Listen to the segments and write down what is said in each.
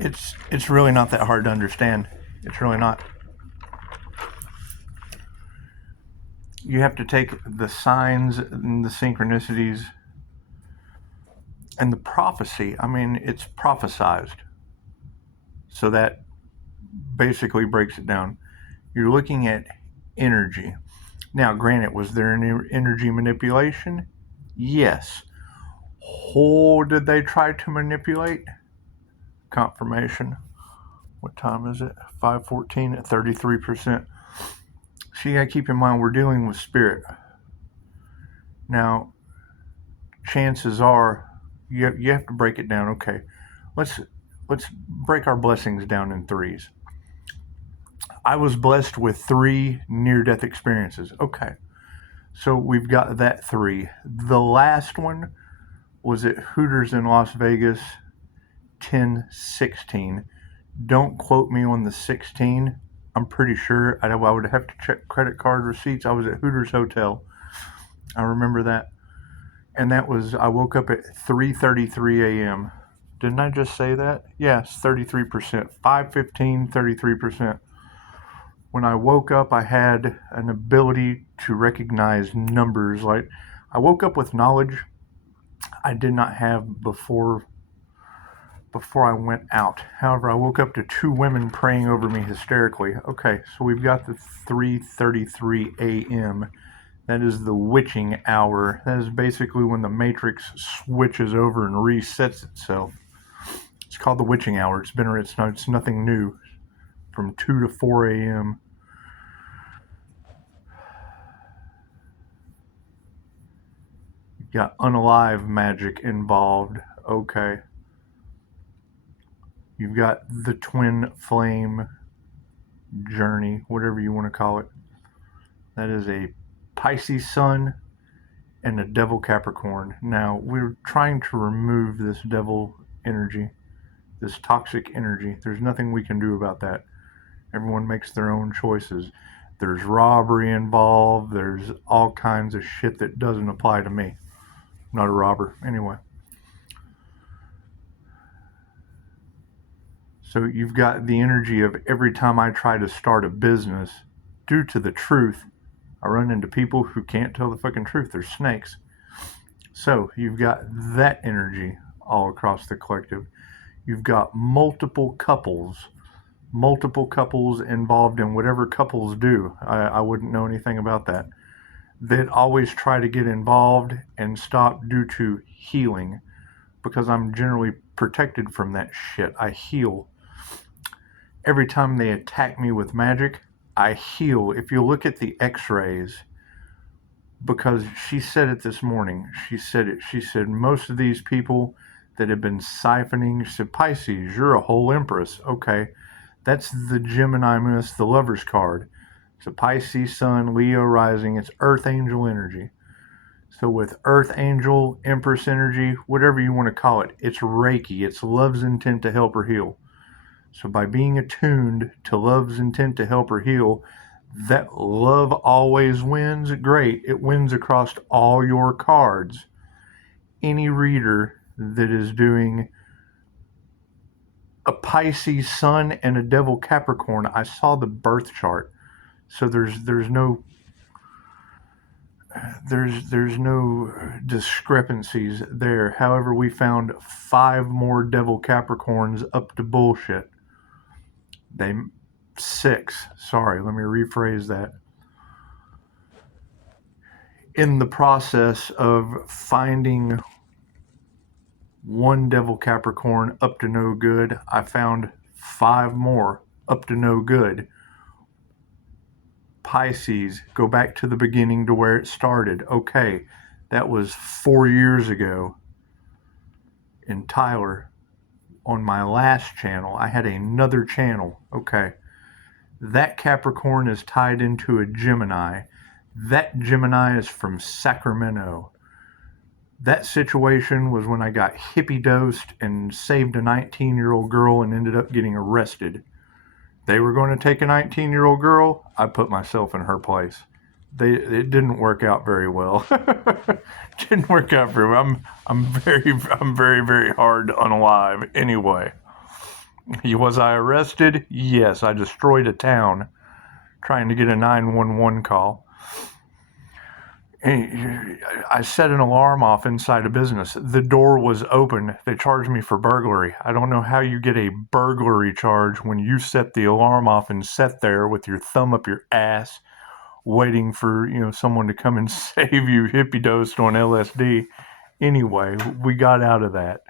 It's really not that hard to understand. It's really not. You have to take the signs and the synchronicities and the prophecy. I mean, it's prophesized. So that basically breaks it down. You're looking at energy. Now, granted, was there any energy manipulation? Yes. Who did they try to manipulate? Confirmation. What time is it? 5:14 at 33%. So you gotta keep in mind we're dealing with spirit. Now, chances are you have to break it down. Okay, let's break our blessings down in threes. I was blessed with 3 near-death experiences. Okay, so we've got that 3. The last one was at Hooters in Las Vegas, 10/16. Don't quote me on the 16. I'm pretty sure. I would have to check credit card receipts. I was at Hooters Hotel. I remember that. And that was, I woke up at 3:33 a.m. Didn't I just say that? Yes, 33%. 5:15, 33%. When I woke up, I had an ability to recognize numbers. Like, I woke up with knowledge I did not have before I went out. However, I woke up to 2 women praying over me hysterically. Okay, so we've got the 3:33 a.m. That is the witching hour. That is basically when the matrix switches over and resets itself. It's called the witching hour. It's nothing new. From 2 to 4 a.m. You've got unalive magic involved. Okay. You've got the twin flame journey, whatever you want to call it. That is a Pisces sun and a devil Capricorn. Now, we're trying to remove this devil energy, this toxic energy. There's nothing we can do about that. Everyone makes their own choices. There's robbery involved. There's all kinds of shit that doesn't apply to me. I'm not a robber. Anyway. So you've got the energy of every time I try to start a business, due to the truth, I run into people who can't tell the fucking truth. They're snakes. So you've got that energy all across the collective. You've got multiple couples involved in whatever couples do. I wouldn't know anything about that. That always try to get involved and stop due to healing, because I'm generally protected from that shit. I heal. Every time they attack me with magic, I heal. If you look at the x-rays, because she said it this morning, she said most of these people that have been siphoning, she said, Pisces, you're a whole empress. Okay, that's the Gemini moon, the lover's card. It's a Pisces sun, Leo rising, it's earth angel energy. So with earth angel, empress energy, whatever you want to call it, it's Reiki, it's love's intent to help her heal. So by being attuned to love's intent to help her heal, that love always wins. Great. It wins across all your cards. Any reader that is doing a Pisces sun and a devil Capricorn, I saw the birth chart. So there's no discrepancies there. However, we found 5 more devil Capricorns up to bullshit. 6. Sorry, let me rephrase that. In the process of finding one devil Capricorn up to no good, I found 5 more up to no good. Pisces, go back to the beginning to where it started. Okay, that was 4 years ago. In Tyler, on my last channel, I had another channel. Okay, that Capricorn is tied into a Gemini. That Gemini is from Sacramento. That situation was when I got hippie dosed and saved a 19-year-old girl and ended up getting arrested. They were going to take a 19-year-old girl. I put myself in her place. It didn't work out very well. Didn't work out very well. I'm very, very hard to unalive anyway. Was I arrested? Yes, I destroyed a town trying to get a 911 call. I set an alarm off inside a business. The door was open. They charged me for burglary. I don't know how you get a burglary charge when you set the alarm off and sat there with your thumb up your ass waiting for, someone to come and save you hippie dosed on LSD. Anyway, we got out of that.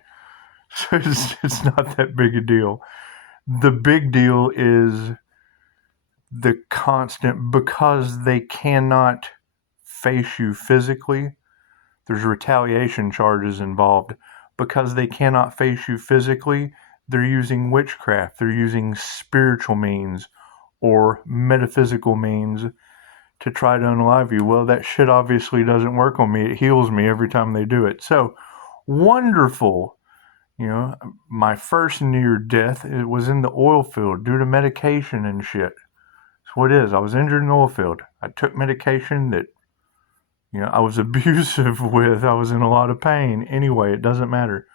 So it's not that big a deal. The big deal is the constant, because they cannot face you physically, there's retaliation charges involved. Because they cannot face you physically, they're using witchcraft, they're using spiritual means or metaphysical means to try to unalive you. Well, that shit obviously doesn't work on me. It heals me every time they do it. So wonderful. My first near death, it was in the oil field due to medication and shit. That's what it is. I was injured in the oil field. I took medication that I was abusive with. I was in a lot of pain. Anyway, it doesn't matter.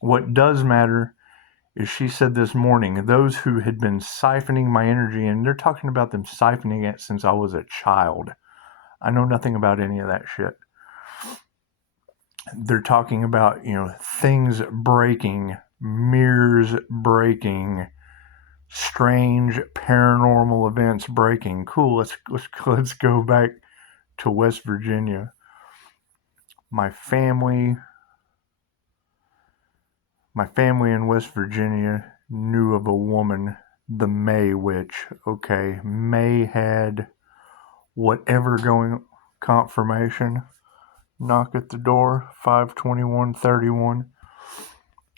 What does matter is she said this morning, those who had been siphoning my energy, and they're talking about them siphoning it since I was a child. I know nothing about any of that shit. They're talking about, things breaking, mirrors breaking, strange paranormal events breaking. Cool, let's go back to West Virginia. My family in West Virginia knew of a woman, the May Witch. Okay, May had whatever going, confirmation. Knock at the door, 52131.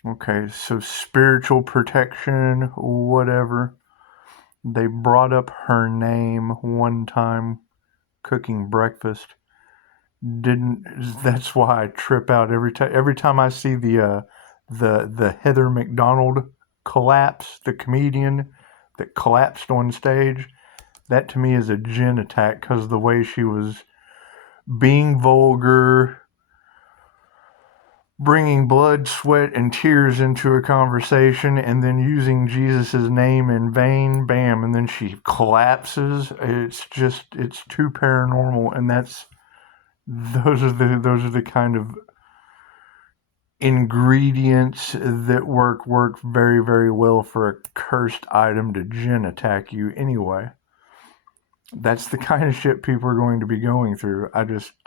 Okay, so spiritual protection, whatever. They brought up her name one time cooking breakfast. That's why I trip out every time I see the Heather McDonald collapse, the comedian that collapsed on stage. That to me is a gin attack because the way she was being vulgar, bringing blood, sweat, and tears into a conversation, and then using Jesus' name in vain, bam, and then she collapses. It's too paranormal, and those are the kind of ingredients that work very, very well for a cursed item to gin attack you anyway. That's the kind of shit people are going to be going through.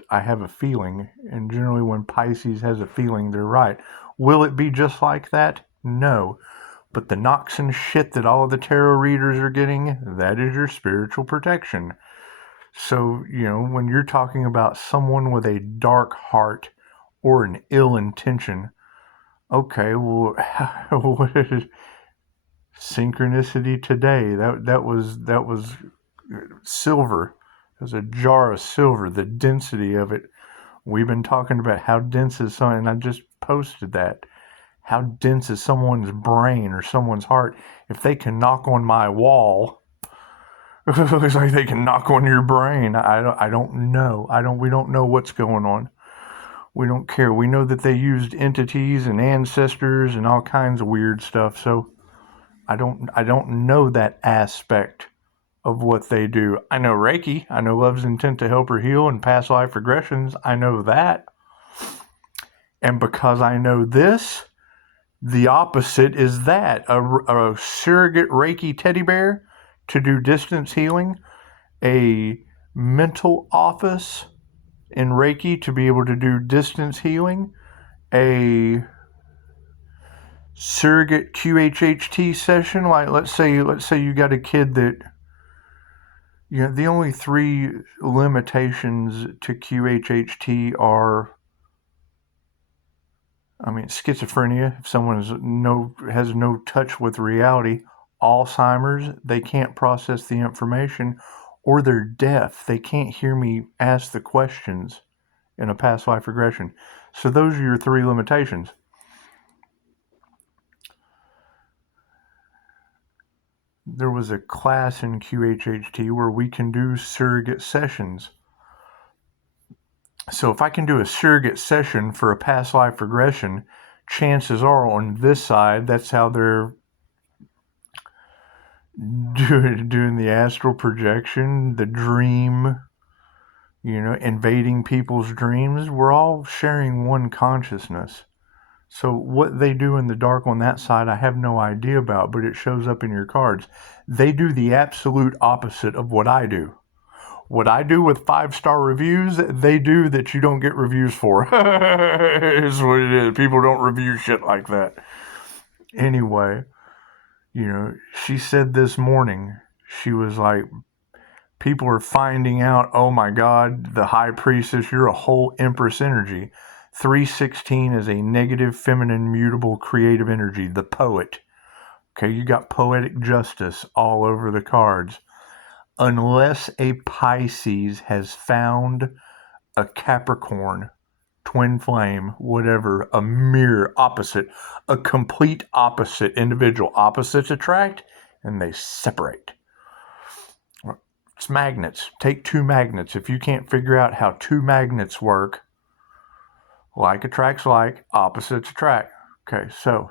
I have a feeling, and generally when Pisces has a feeling, they're right. Will it be just like that? No. But the knocks and shit that all of the tarot readers are getting, that is your spiritual protection. So, when you're talking about someone with a dark heart or an ill intention, okay, well, what is synchronicity today? That was silver. It was a jar of silver, the density of it. We've been talking about how dense is something, and I just posted that. How dense is someone's brain or someone's heart? If they can knock on my wall, it's like they can knock on your brain. I don't know. We don't know what's going on. We don't care. We know that they used entities and ancestors and all kinds of weird stuff. So I don't know that aspect of what they do. I know Reiki. I know love's intent to help her heal and past life regressions. I know that. And because I know this, the opposite is that. A surrogate Reiki teddy bear to do distance healing. A mental office in Reiki to be able to do distance healing. A surrogate QHHT session. Like let's say you got a kid that, the only 3 limitations to QHHT are, schizophrenia, if someone has no touch with reality, Alzheimer's, they can't process the information, or they're deaf, they can't hear me ask the questions in a past life regression. So those are your 3 limitations. There was a class in QHHT where we can do surrogate sessions. So if I can do a surrogate session for a past life regression, chances are on this side, that's how they're doing the astral projection, the dream, invading people's dreams. We're all sharing one consciousness. So what they do in the dark on that side, I have no idea about, but it shows up in your cards. They do the absolute opposite of what I do. What I do with 5-star reviews, they do that you don't get reviews for. Is what it is. People don't review shit like that. Anyway, she said this morning, she was like, people are finding out, oh my God, the high priestess, you're a whole empress energy. 316 is a negative, feminine, mutable, creative energy, the poet. Okay, you got poetic justice all over the cards. Unless a Pisces has found a Capricorn, twin flame, whatever, a mirror opposite, a complete opposite individual. Opposites attract and they separate. It's magnets. Take 2 magnets. If you can't figure out how 2 magnets work, like attracts like, opposites attract. Okay, so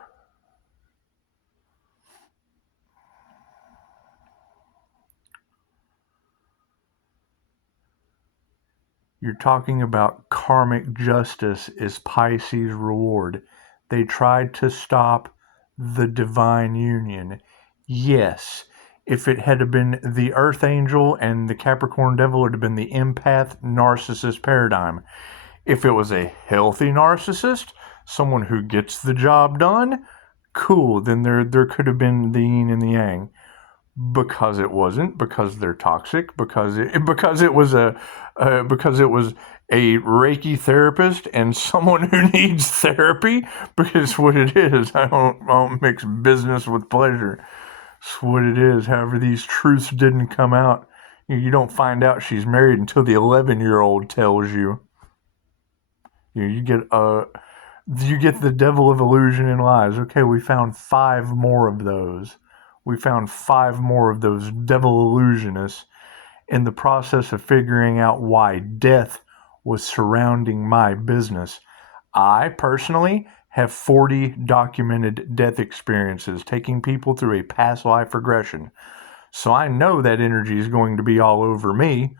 you're talking about karmic justice is Pisces' reward. They tried to stop the divine union. Yes, if it had been the Earth Angel and the Capricorn Devil, it would have been the empath narcissist paradigm. If it was a healthy narcissist, someone who gets the job done, cool, then there could have been the yin and the yang. Because it wasn't, because they're toxic, because it was a Reiki therapist and someone who needs therapy, because what it is, I don't mix business with pleasure. It's what it is. However, these truths didn't come out. You don't find out she's married until the 11-year-old tells you. You get the devil of illusion and lies. Okay, we found 5 more of those. We found 5 more of those devil illusionists in the process of figuring out why death was surrounding my business. I personally have 40 documented death experiences, taking people through a past life regression. So I know that energy is going to be all over me.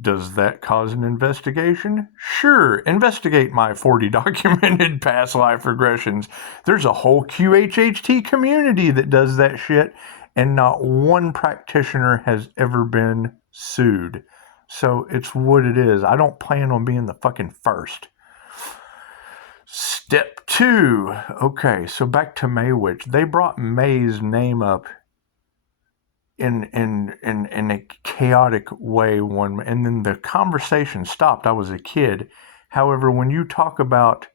Does that cause an investigation? Sure, investigate my 40 documented past life regressions. There's a whole QHHT community that does that shit, and not one practitioner has ever been sued. So it's what it is. I don't plan on being the fucking first. Step 2. Okay, so back to May Witch. They brought May's name up in a chaotic way and then the conversation stopped. I was a kid. However, when you talk about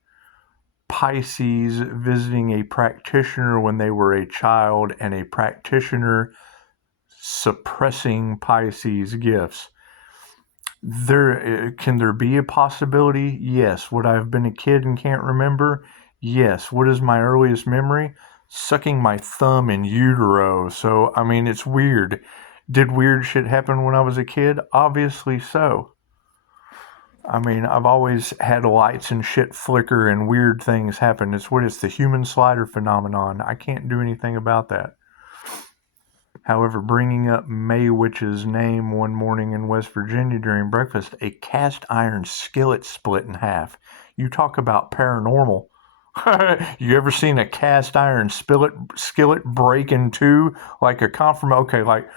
Pisces visiting a practitioner when they were a child and a practitioner suppressing Pisces gifts, can there be a possibility? Yes. Would I have been a kid and can't remember? Yes. What is my earliest memory? Sucking my thumb in utero. So, I mean, it's weird. Did weird shit happen when I was a kid? Obviously so. I mean, I've always had lights and shit flicker and weird things happen. It's the human slider phenomenon. I can't do anything about that. However, bringing up May Witch's name one morning in West Virginia during breakfast, a cast iron skillet split in half. You talk about paranormal. You ever seen a cast iron skillet break in two like a confirmation? Okay, like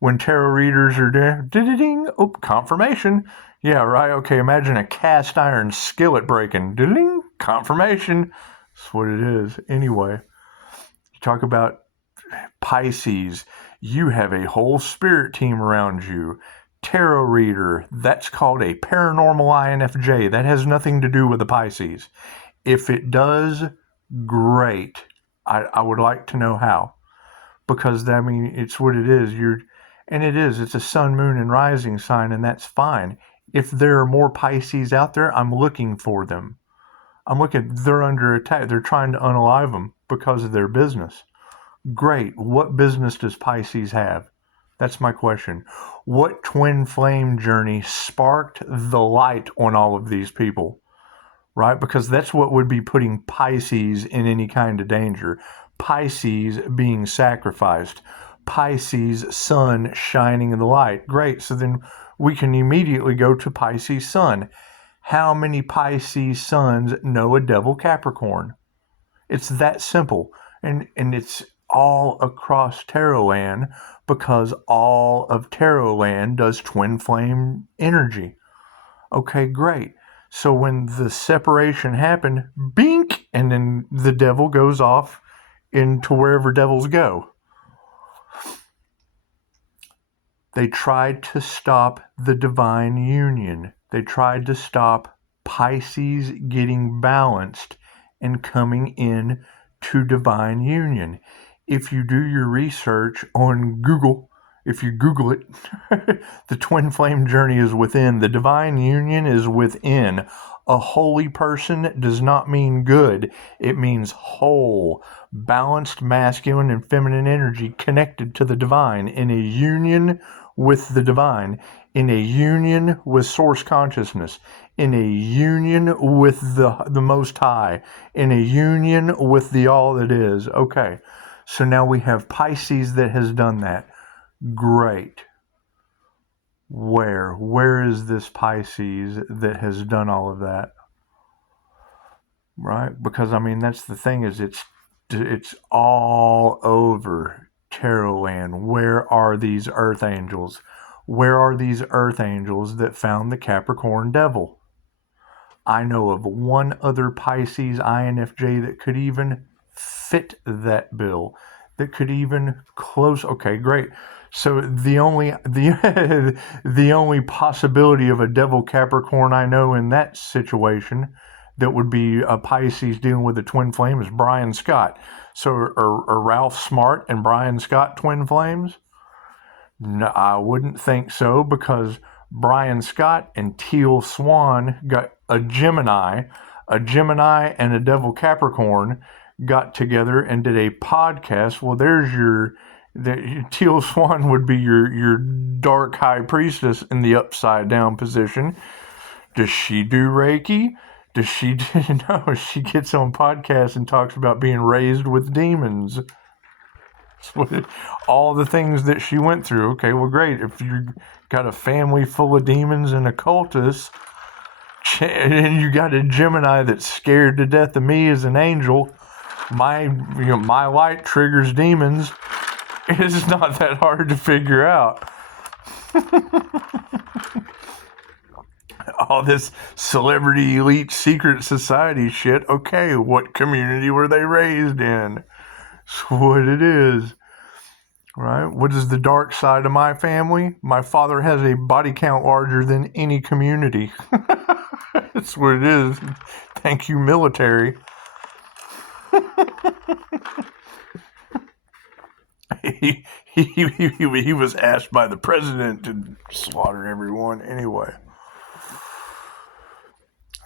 when tarot readers are doing ding, oh, confirmation. Yeah, right. Okay, imagine a cast iron skillet breaking, ding, confirmation. That's what it is. Anyway, you talk about Pisces. You have a whole spirit team around you. Tarot reader, that's called a paranormal INFJ. That has nothing to do with the Pisces. If it does, great. I would like to know how. Because, I mean, it's what it is. It's a sun, moon, and rising sign, and that's fine. If there are more Pisces out there, I'm looking for them. They're under attack. They're trying to unalive them because of their business. Great. What business does Pisces have? That's my question. What twin flame journey sparked the light on all of these people? Right? Because that's what would be putting Pisces in any kind of danger. Pisces being sacrificed. Pisces sun shining in the light. Great. So then we can immediately go to Pisces sun. How many Pisces suns know a devil Capricorn? It's that simple. And it's all across Tarot land because all of Tarot land does twin flame energy. Okay, great. So when the separation happened, bink, and then the devil goes off into wherever devils go. They tried to stop the divine union. They tried to stop Pisces getting balanced and coming in to divine union. If you do your research on Google, if you Google it, the twin flame journey is within. The divine union is within. A holy person does not mean good. It means whole, balanced masculine and feminine energy connected to the divine in a union with the divine, in a union with source consciousness, in a union with the Most High, in a union with the all that is. Okay, so now we have Pisces that has done that. Great. Where is this Pisces that has done all of that? Right? Because I mean, that's the thing, is it's all over Tarot land. Where are these earth angels? Where are these earth angels that found the Capricorn devil? I know of one other Pisces INFJ that could even fit that bill, that could even close. Okay, great. So the only possibility of a devil Capricorn I know in that situation that would be a Pisces dealing with a twin flame is Brian Scott. So are Ralph Smart and Brian Scott twin flames? No, I wouldn't think so, because Brian Scott and Teal Swan got a Gemini and a Devil Capricorn got together and did a podcast. Well, there's Teal Swan would be your dark high priestess in the upside down position. Does she do Reiki? Does she do, no, she gets on podcasts and talks about being raised with demons. All the things that she went through. Okay, well, great. If you got a family full of demons and occultists, and you got a Gemini that's scared to death of me as an angel, my light triggers demons. It's not that hard to figure out. All this celebrity elite secret society shit. Okay, what community were they raised in? That's what it is. Right? What is the dark side of my family? My father has a body count larger than any community. That's what it is. Thank you, military. He was asked by the president to slaughter everyone anyway.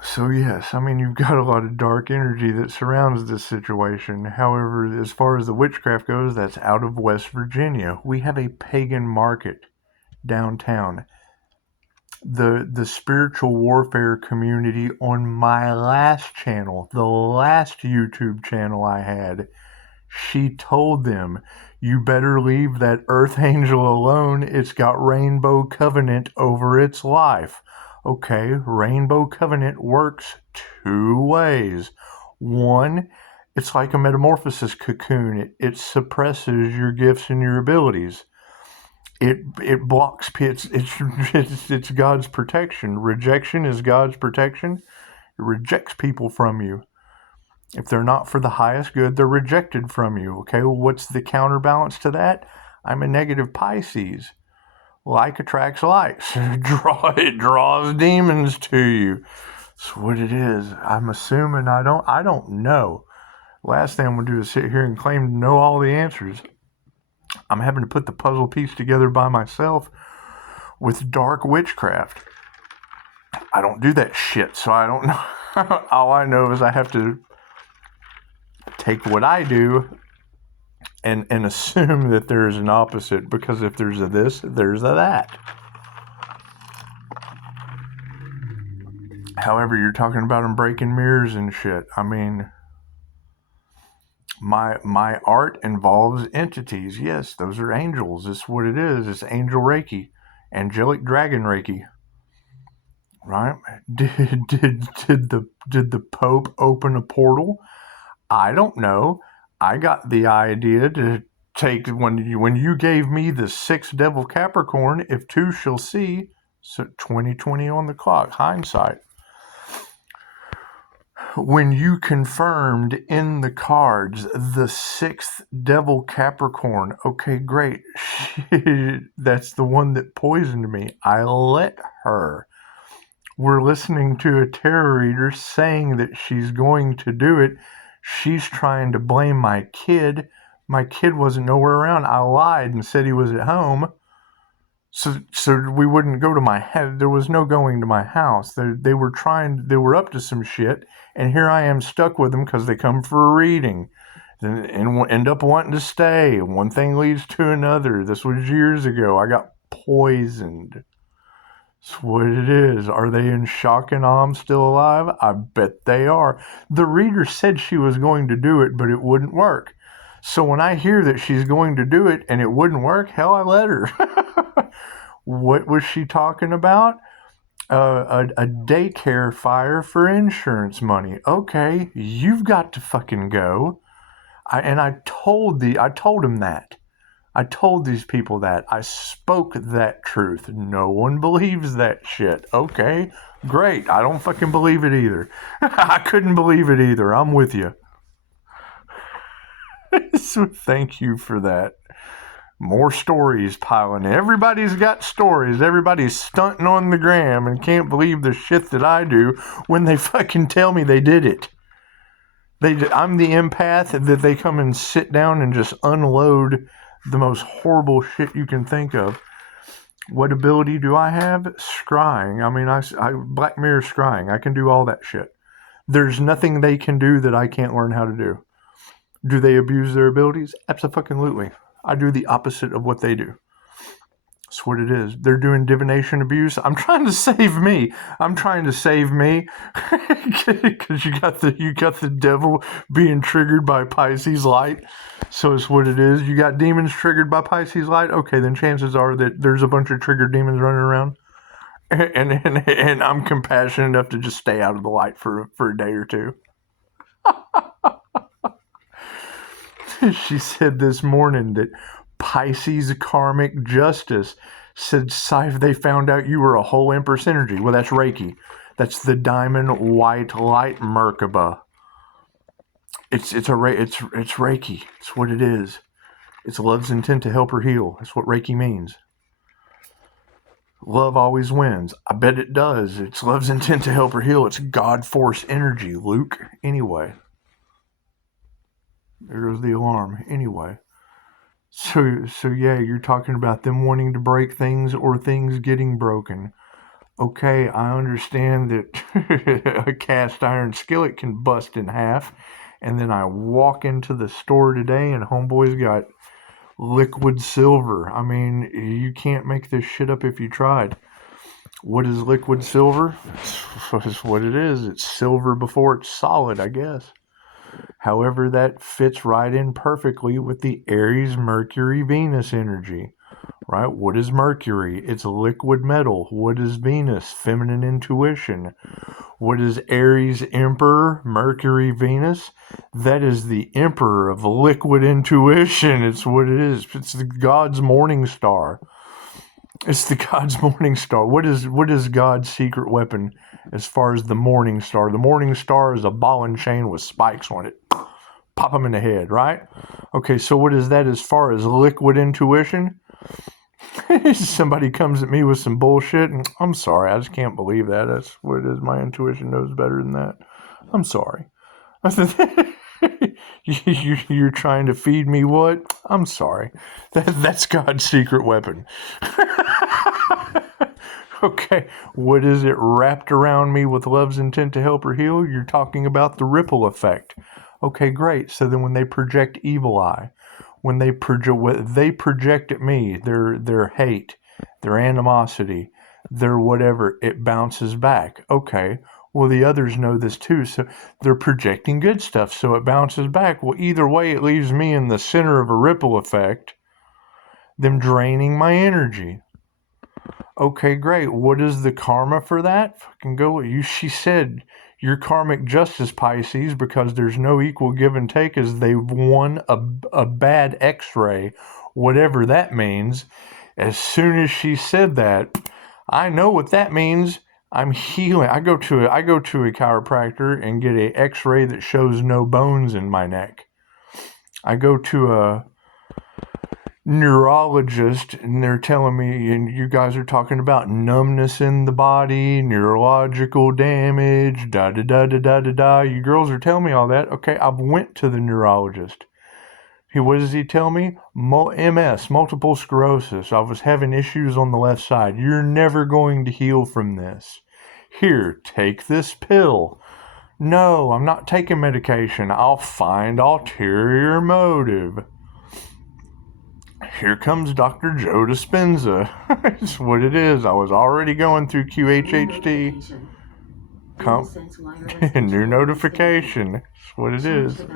So yes, I mean, you've got a lot of dark energy that surrounds this situation. However, as far as the witchcraft goes, that's out of West Virginia. We have a pagan market downtown. The spiritual warfare community on my last channel, the last YouTube channel I had, she told them, you better leave that earth angel alone. It's got rainbow covenant over its life. Okay, rainbow covenant works two ways. One, it's like a metamorphosis cocoon. It suppresses your gifts and your abilities. It blocks, it's God's protection. Rejection is God's protection. It rejects people from you. If they're not for the highest good, they're rejected from you. Okay, well, what's the counterbalance to that? I'm a negative Pisces. Like attracts likes. It draws demons to you. That's what it is. I'm assuming I don't know. Last thing I'm going to do is sit here and claim to know all the answers. I'm having to put the puzzle piece together by myself with dark witchcraft. I don't do that shit, so I don't know. All I know is I have to take what I do and assume that there is an opposite, because if there's a this, there's a that. However, you're talking about them breaking mirrors and shit. I mean, My art involves entities. Yes, those are angels. It's what it is. It's angel Reiki, angelic dragon Reiki. Right? Did the Pope open a portal? I don't know. I got the idea to take when you gave me the sixth devil Capricorn. If two shall see, so 2020 on the clock. Hindsight. When you confirmed in the cards the sixth devil Capricorn, okay, great. That's the one that poisoned me. I let her. We're listening to a tarot reader saying that she's going to do it. She's trying to blame my kid. My kid wasn't nowhere around. I lied and said he was at home. So we wouldn't go to my head. There was no going to my house. They were up to some shit, and here I am stuck with them because they come for a reading, and end up wanting to stay. One thing leads to another. This was years ago. I got poisoned. That's what it is. Are they in shock and awe I'm still alive? I bet they are. The reader said she was going to do it, but it wouldn't work. So when I hear that she's going to do it and it wouldn't work, hell, I let her. What was she talking about? A daycare fire for insurance money. Okay, you've got to fucking go. I told him that. I told these people that. I spoke that truth. No one believes that shit. Okay, great. I don't fucking believe it either. I couldn't believe it either. I'm with you. So thank you for that. More stories piling in. Everybody's got stories. Everybody's stunting on the gram and can't believe the shit that I do when they fucking tell me they did it. I'm the empath that they come and sit down and just unload the most horrible shit you can think of. What ability do I have? Scrying. I mean, I Black Mirror scrying. I can do all that shit. There's nothing they can do that I can't learn how to do. Do they abuse their abilities? Absolutely. I do the opposite of what they do. That's what it is. They're doing divination abuse. I'm trying to save me. Because you got the devil being triggered by Pisces light. So it's what it is. You got demons triggered by Pisces light. Okay, then chances are that there's a bunch of triggered demons running around. And I'm compassionate enough to just stay out of the light for a day or two. She said this morning that Pisces karmic justice said, Scythe, they found out you were a whole Empress energy. Well, that's Reiki. That's the diamond white light Merkaba. It's Reiki. It's what it is. It's love's intent to help her heal. That's what Reiki means. Love always wins. I bet it does. It's love's intent to help her heal. It's God force energy, Luke. Anyway. There goes the alarm. Anyway. So yeah, you're talking about them wanting to break things or things getting broken. Okay, I understand that a cast iron skillet can bust in half. And then I walk into the store today and homeboy's got liquid silver. I mean, you can't make this shit up if you tried. What is liquid silver? It's what it is. It's silver before it's solid, I guess. However, that fits right in perfectly with the Aries, Mercury, Venus energy, right? What is Mercury? It's a liquid metal. What is Venus? Feminine intuition. What is Aries, Emperor, Mercury, Venus? That is the Emperor of liquid intuition. It's what it is. It's the God's morning star. It's the God's morning star. What is God's secret weapon as far as the morning star? The morning star is a ball and chain with spikes on it. Pop them in the head, right? Okay, so what is that as far as liquid intuition? Somebody comes at me with some bullshit, and I'm sorry, I just can't believe that. That's what it is. My intuition knows better than that. I'm sorry. You're trying to feed me what? I'm sorry. That's God's secret weapon. Okay, what is it wrapped around me with love's intent to help her heal? You're talking about the ripple effect. Okay, great. So then when they project evil eye, when they project at me their hate, their animosity, their whatever, it bounces back. Okay, Well, the others know this too, so they're projecting good stuff, so it bounces back. Well, either way, it leaves me in the center of a ripple effect, them draining my energy. Okay, great. What is the karma for that? Fucking go. She said your karmic justice, Pisces, because there's no equal give and take as they've won a bad x-ray, whatever that means. As soon as she said that, I know what that means. I'm healing. I go to a chiropractor and get a x-ray that shows no bones in my neck. I go to a neurologist and they're telling me, and you guys are talking about numbness in the body, neurological damage, da da da da da da da. You girls are telling me all that. Okay, I've went to the neurologist. What does he tell me? MS, multiple sclerosis. I was having issues on the left side. You're never going to heal from this. Here, take this pill. No, I'm not taking medication. I'll find ulterior motive. Here comes Dr. Joe Dispenza. It's what it is. I was already going through QHHT. New notification. That's what it is.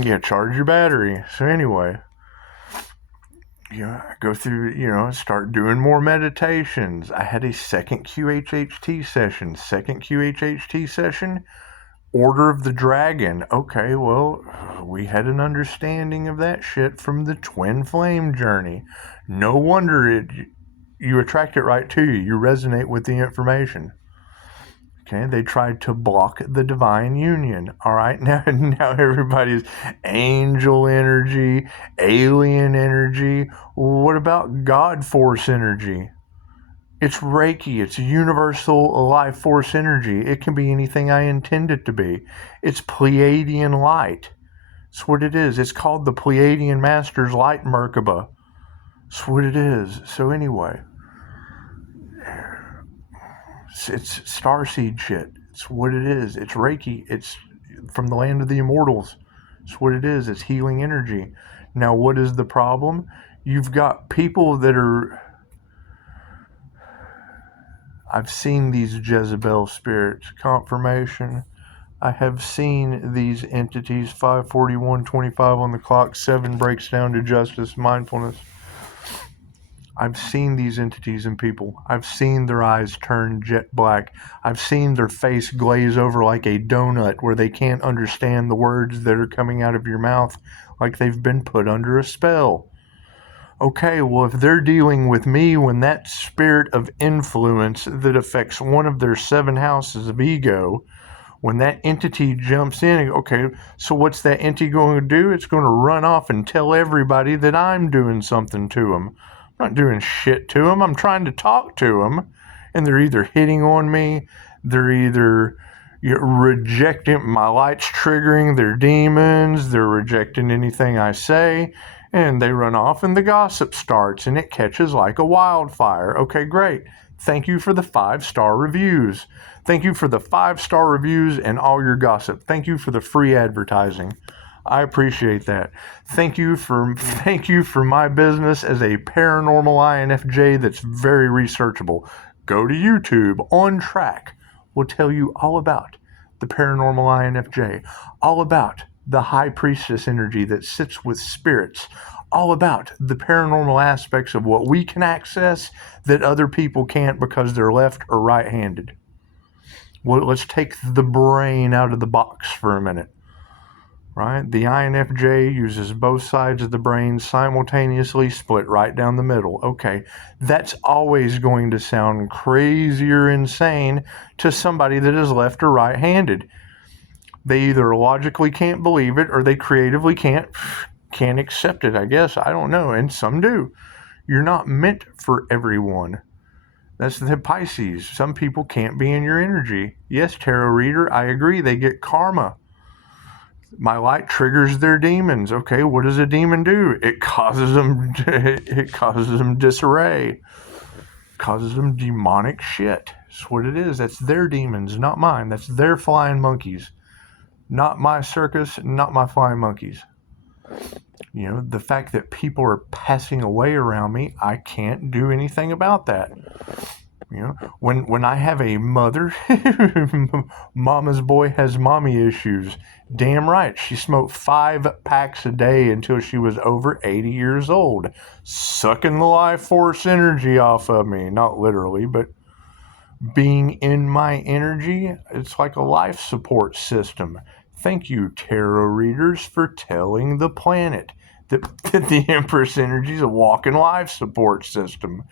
Yeah, charge your battery. So anyway, I go through, start doing more meditations. I had a second QHHT session. Order of the Dragon. Okay, well, we had an understanding of that shit from the twin flame journey. No wonder you attract it right to you. You resonate with the information. Okay, they tried to block the divine union. All right, now everybody's angel energy, alien energy. What about God force energy? It's Reiki. It's universal life force energy. It can be anything I intend it to be. It's Pleiadian light. That's what it is. It's called the Pleiadian Master's Light Merkaba. That's what it is. So anyway, it's starseed shit. It's what it is. It's Reiki. It's from the land of the immortals. It's what it is. It's healing energy. Now, what is the problem? You've got people that are... I've seen these Jezebel spirits. Confirmation. I have seen these entities. 5:41:25 on the clock. 7 breaks down to justice, mindfulness. I've seen these entities in people. I've seen their eyes turn jet black. I've seen their face glaze over like a donut where they can't understand the words that are coming out of your mouth, like they've been put under a spell. Okay, well, if they're dealing with me when that spirit of influence that affects one of their 7 houses of ego, when that entity jumps in, okay, so what's that entity going to do? It's going to run off and tell everybody that I'm doing something to them. I'm not doing shit to them. I'm trying to talk to them, and they're either hitting on me, they're either rejecting my light's triggering their demons, they're rejecting anything I say, and they run off and the gossip starts and it catches like a wildfire. Okay, great. Thank you for the 5-star reviews. Thank you for the 5-star reviews and all your gossip. Thank you for the free advertising. I appreciate that. Thank you for my business as a paranormal INFJ that's very researchable. Go to YouTube. On Track will tell you all about the paranormal INFJ, all about the high priestess energy that sits with spirits, all about the paranormal aspects of what we can access that other people can't because they're left or right-handed. Well, let's take the brain out of the box for a minute. Right? The INFJ uses both sides of the brain simultaneously, split right down the middle. Okay, that's always going to sound crazy or insane to somebody that is left or right-handed. They either logically can't believe it or they creatively can't accept it, I guess. I don't know, and some do. You're not meant for everyone. That's the Pisces. Some people can't be in your energy. Yes, tarot reader, I agree. They get karma. My light triggers their demons. Okay, what does a demon do? It causes them disarray. Causes them demonic shit. That's what it is. That's their demons, not mine. That's their flying monkeys. Not my circus, not my flying monkeys. The fact that people are passing away around me, I can't do anything about that. You know, when I have a mother, mama's boy has mommy issues. Damn right, she smoked 5 packs a day until she was over 80 years old, sucking the life force energy off of me. Not literally, but being in my energy, it's like a life support system. Thank you, tarot readers, for telling the planet that the Empress energy is a walking life support system.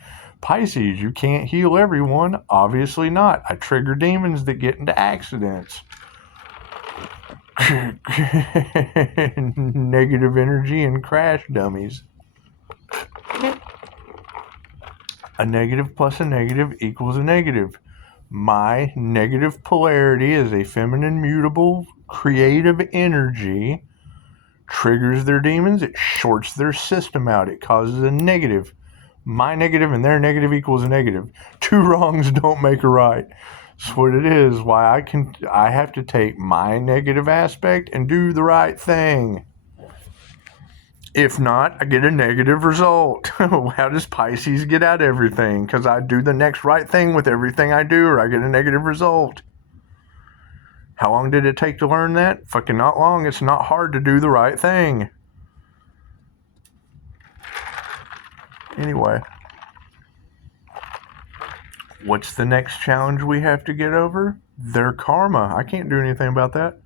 Pisces, you can't heal everyone. Obviously not. I trigger demons that get into accidents. Negative energy and crash dummies. A negative plus a negative equals a negative. My negative polarity is a feminine, mutable, creative energy. Triggers their demons. It shorts their system out. It causes a negative. My negative and their negative equals a negative. 2 wrongs don't make a right. That's what it is. Why I have to take my negative aspect and do the right thing. If not, I get a negative result. How does Pisces get out everything? Because I do the next right thing with everything I do, or I get a negative result. How long did it take to learn that? Fucking not long. It's not hard to do the right thing. Anyway, what's the next challenge we have to get over? Their karma. I can't do anything about that.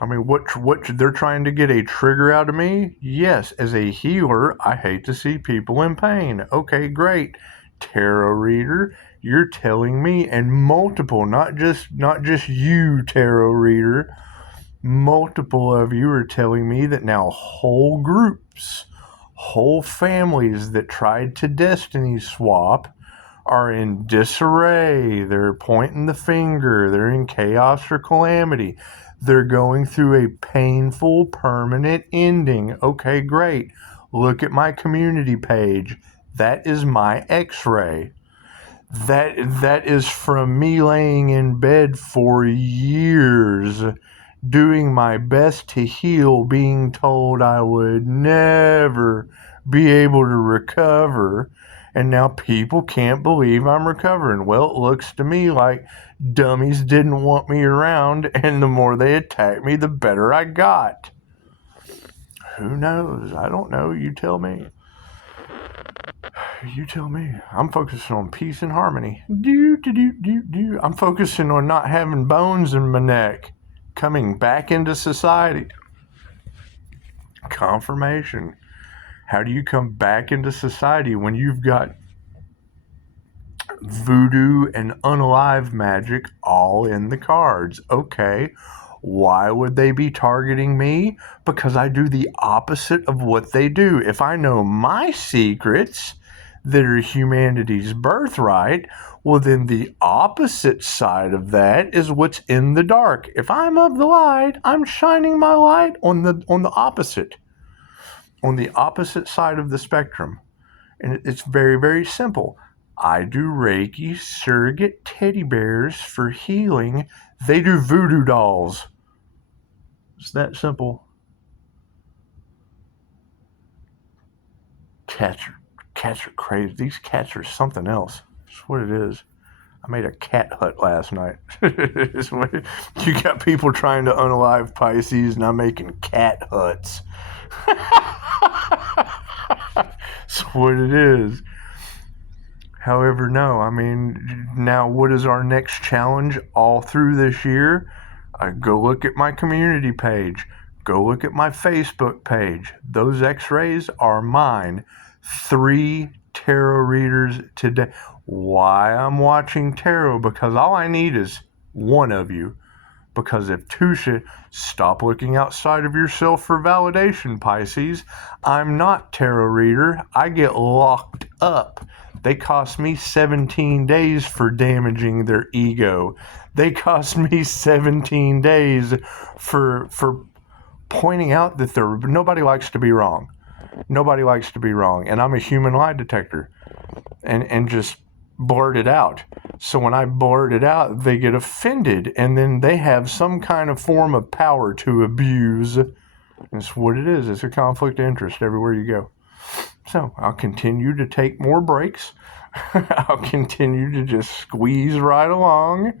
I mean, what they're trying to get a trigger out of me? Yes, as a healer, I hate to see people in pain. Okay, great. Tarot reader, you're telling me, and multiple, not just you, tarot reader, multiple of you are telling me that now whole groups, whole families that tried to destiny swap are in disarray. They're pointing the finger. They're in chaos or calamity. They're going through a painful, permanent ending. Okay, great. Look at my community page. That is my x-ray. That is from me laying in bed for years, doing my best to heal, being told I would never be able to recover. And now people can't believe I'm recovering. Well, it looks to me like dummies didn't want me around, and the more they attacked me, the better I got. Who knows? I don't know. You tell me. You tell me. I'm focusing on peace and harmony. I'm focusing on not having bones in my neck. Coming back into society. Confirmation. How do you come back into society when you've got voodoo and unalive magic all in the cards? Okay, why would they be targeting me? Because I do the opposite of what they do. If I know my secrets that are humanity's birthright, well, then the opposite side of that is what's in the dark. If I'm of the light, I'm shining my light on the opposite side of the spectrum. And it's very, very simple. I do Reiki, surrogate teddy bears for healing. They do voodoo dolls. It's that simple. Cats are crazy. These cats are something else. That's what it is. I made a cat hut last night. You got people trying to unalive Pisces, and I'm making cat huts. That's what it is. However, no, I mean, now what is our next challenge all through this year? Go look at my community page. Go look at my Facebook page. Those x-rays are mine. 3 tarot readers today. Why I'm watching tarot? Because all I need is one of you. Because if 2 should stop looking outside of yourself for validation, Pisces. I'm not tarot reader. I get locked up. They cost me 17 days for damaging their ego. They cost me 17 days for pointing out that nobody likes to be wrong. Nobody likes to be wrong. And I'm a human lie detector. And just blurt it out. So when I blurt it out, they get offended. And then they have some kind of form of power to abuse. That's what it is. It's a conflict of interest everywhere you go. So I'll continue to take more breaks. I'll continue to just squeeze right along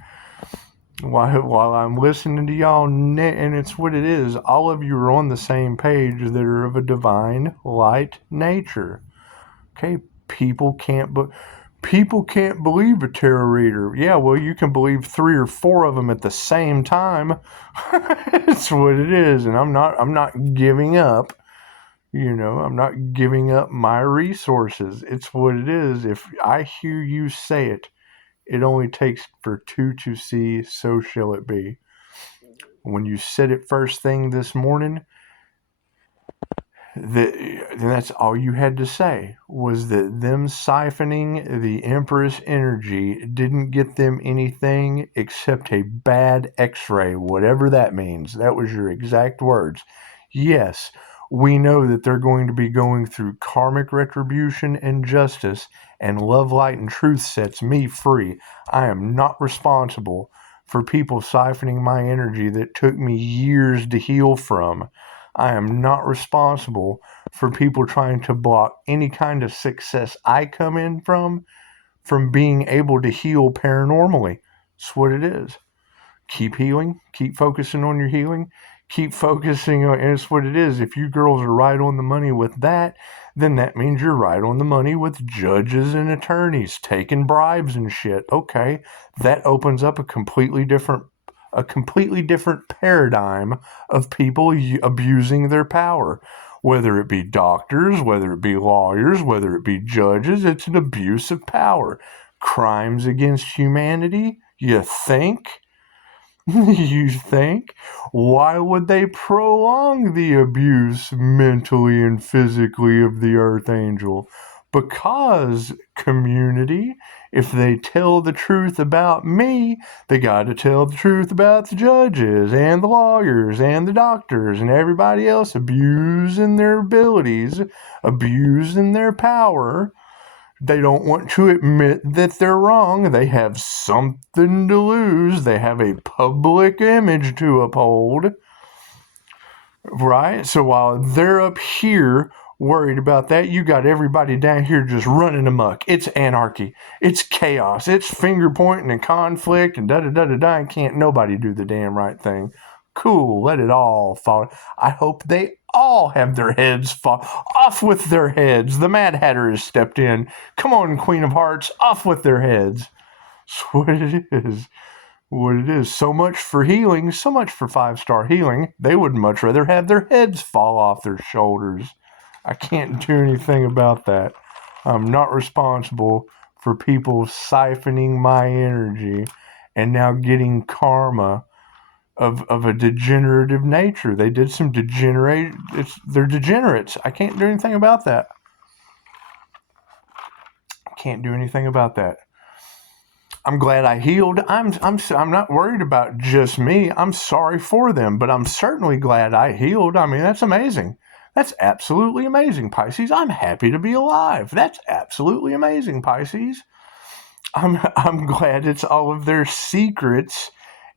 while I'm listening to y'all, and it's what it is. All of you are on the same page that are of a divine light nature. Okay, people can't believe a tarot reader. Yeah, well, you can believe 3 or 4 of them at the same time. It's what it is, and I'm not giving up. I'm not giving up my resources. It's what it is. If I hear you say it, it only takes for 2 to see, so shall it be. When you said it first thing this morning, that's all you had to say, was that them siphoning the Empress energy didn't get them anything except a bad x-ray, whatever that means. That was your exact words. Yes, we know that they're going to be going through karmic retribution and justice, and love, light, and truth sets me free. I am not responsible for people siphoning my energy that took me years to heal from. I am not responsible for people trying to block any kind of success I come in from being able to heal paranormally. That's what it is. Keep healing. Keep focusing on your healing. Keep focusing on, and it's what it is. If you girls are right on the money with that, then that means you're right on the money with judges and attorneys taking bribes and shit. Okay, that opens up a completely different paradigm of people abusing their power. Whether it be doctors, whether it be lawyers, whether it be judges, it's an abuse of power. Crimes against humanity, you think? You think? Why would they prolong the abuse mentally and physically of the Earth Angel? Because, community, if they tell the truth about me, they got to tell the truth about the judges and the lawyers and the doctors and everybody else abusing their abilities, abusing their power. They don't want to admit that they're wrong. They have something to lose. They have a public image to uphold. Right? So while they're up here worried about that, you got everybody down here just running amok. It's anarchy. It's chaos. It's finger pointing and conflict and da-da-da-da-da, and can't nobody do the damn right thing. Cool, let it all fall. I hope they all have their heads fall off with their heads. The Mad Hatter has stepped in. Come on, Queen of Hearts, off with their heads. That's what it is. What it is. So much for healing, so much for 5-star healing. They would much rather have their heads fall off their shoulders. I can't do anything about that. I'm not responsible for people siphoning my energy and now getting karma of a degenerative nature. They did some they're degenerates. I can't do anything about that. Can't do anything about that. I'm glad I healed. I'm not worried about just me. I'm sorry for them, but I'm certainly glad I healed. I mean, that's amazing. That's absolutely amazing, Pisces. I'm happy to be alive. That's absolutely amazing, Pisces. I'm glad it's all of their secrets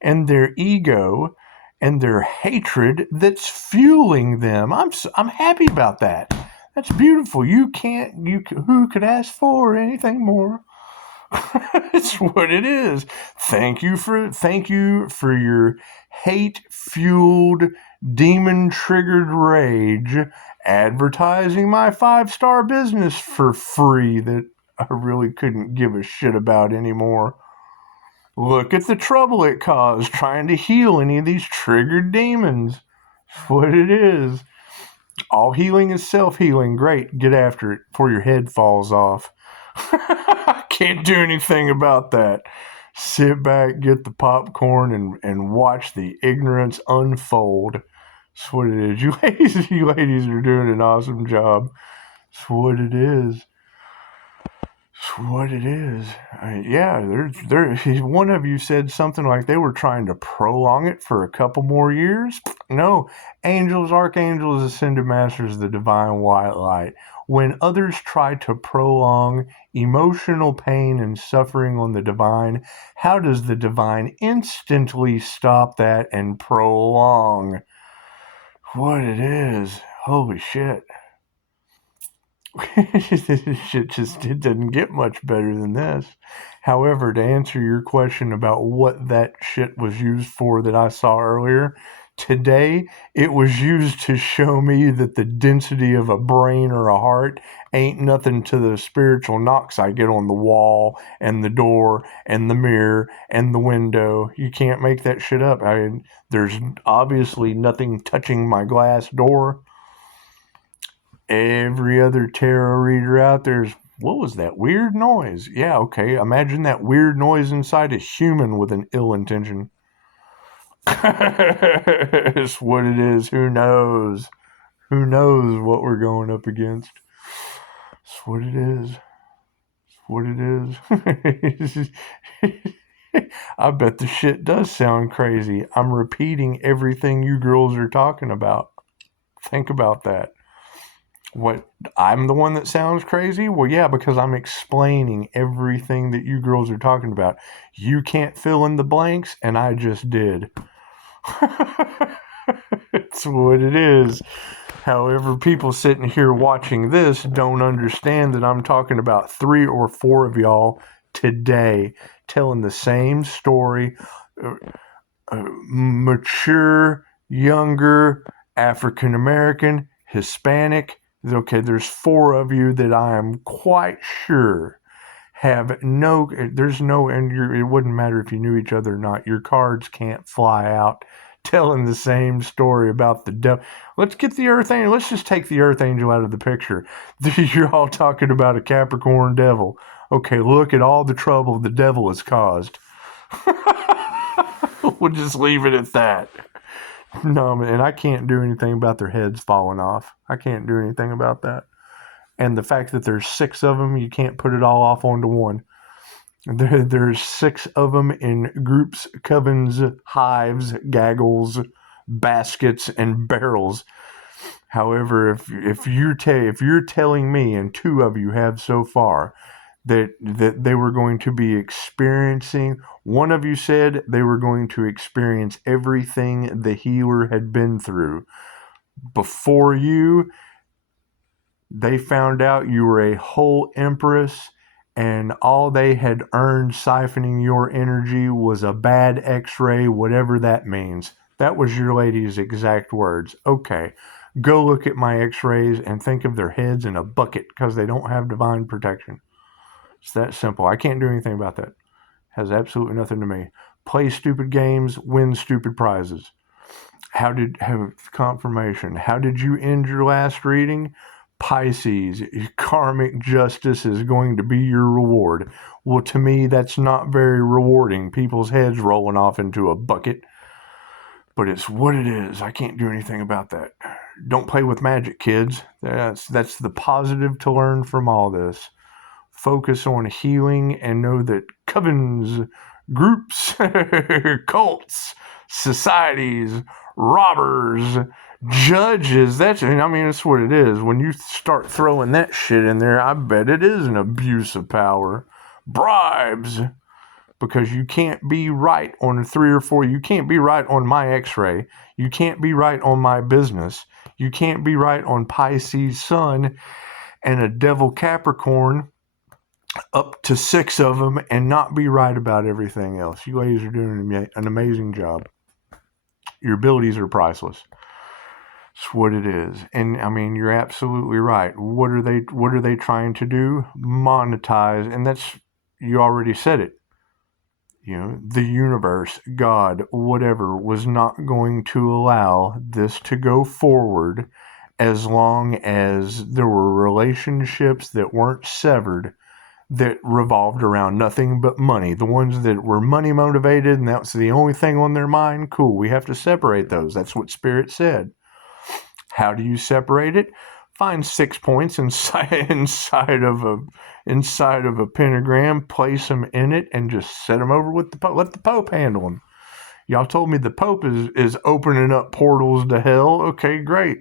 and their ego and their hatred that's fueling them. I'm happy about that. That's beautiful. Who could ask for anything more? It's what it is. Thank you for your hate-fueled, demon-triggered rage advertising my 5-star business for free that I really couldn't give a shit about anymore. Look at the trouble it caused trying to heal any of these triggered demons. That's what it is. All healing is self-healing. Great. Get after it before your head falls off. I can't do anything about that. Sit back, get the popcorn, and watch the ignorance unfold. That's what it is. You ladies are doing an awesome job. That's what it is. That's what it is. One of you said something like they were trying to prolong it for a couple more years. No, angels, archangels, ascended masters, the divine white light. When others try to prolong emotional pain and suffering on the divine, how does the divine instantly stop that and prolong? What it is. Holy shit. It didn't get much better than this. However, to answer your question about what that shit was used for that I saw earlier, today it was used to show me that the density of a brain or a heart ain't nothing to the spiritual knocks I get on the wall and the door and the mirror and the window. You can't make that shit up. There's obviously nothing touching my glass door. Every other tarot reader out there's, what was that weird noise? Yeah, okay. Imagine that weird noise inside a human with an ill intention. It's what it is. Who knows? Who knows what we're going up against? It's what it is. It's what it is. I bet the shit does sound crazy. I'm repeating everything you girls are talking about. Think about that. What, I'm the one that sounds crazy? Well, yeah, because I'm explaining everything that you girls are talking about. You can't fill in the blanks, and I just did. It's what it is. However, people sitting here watching this don't understand that I'm talking about 3 or 4 of y'all today telling the same story. Mature, younger, African American, Hispanic. Okay, there's 4 of you that I am quite sure have there's no, and it wouldn't matter if you knew each other or not. Your cards can't fly out telling the same story about the devil. Let's get the Earth Angel. Let's just take the Earth Angel out of the picture. You're all talking about a Capricorn devil. Okay, look at all the trouble the devil has caused. We'll just leave it at that. No, and I can't do anything about their heads falling off. I can't do anything about that. And the fact that there's 6 of them, you can't put it all off onto one. There's 6 of them in groups, covens, hives, gaggles, baskets, and barrels. However, if you're telling me, and 2 of you have so far, that they were going to be experiencing, one of you said they were going to experience everything the healer had been through. Before you, they found out you were a whole empress, and all they had earned siphoning your energy was a bad x-ray, whatever that means. That was your lady's exact words. Okay, go look at my x-rays and think of their heads in a bucket because they don't have divine protection. It's that simple. I can't do anything about that. It has absolutely nothing to me. Play stupid games, win stupid prizes. Confirmation. How did you end your last reading? Pisces, karmic justice is going to be your reward. Well, to me, that's not very rewarding. People's heads rolling off into a bucket. But it's what it is. I can't do anything about that. Don't play with magic, kids. That's the positive to learn from all this. Focus on healing and know that covens, groups, cults, societies, robbers, judges, that's what it is. When you start throwing that shit in there, I bet it is an abuse of power. Bribes, because you can't be right on 3 or 4. You can't be right on my x-ray. You can't be right on my business. You can't be right on Pisces Sun and a devil Capricorn, up to 6 of them, and not be right about everything else. You ladies are doing an amazing job. Your abilities are priceless. It's what it is. And you're absolutely right. What are they trying to do? Monetize. And that's, you already said it. The universe, God, whatever, was not going to allow this to go forward as long as there were relationships that weren't severed, that revolved around nothing but money. The ones that were money motivated and that's the only thing on their mind, cool, we have to separate those. That's what Spirit said. How do you separate it? Find 6 points inside of a pentagram, place them in it, and just set them over with the Pope. Let the Pope handle them. Y'all told me the Pope is opening up portals to hell. Okay, great.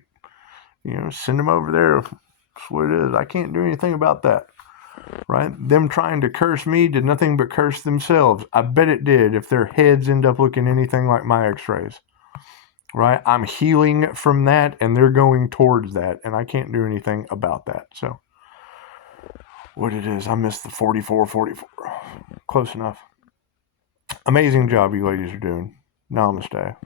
Send them over there. That's what it is. I can't do anything about that. Right? Them trying to curse me did nothing but curse themselves. I bet it did if their heads end up looking anything like my x-rays. Right? I'm healing from that, and they're going towards that, and I can't do anything about that. So what it is. I missed the 44. Close enough. Amazing job you ladies are doing. Namaste.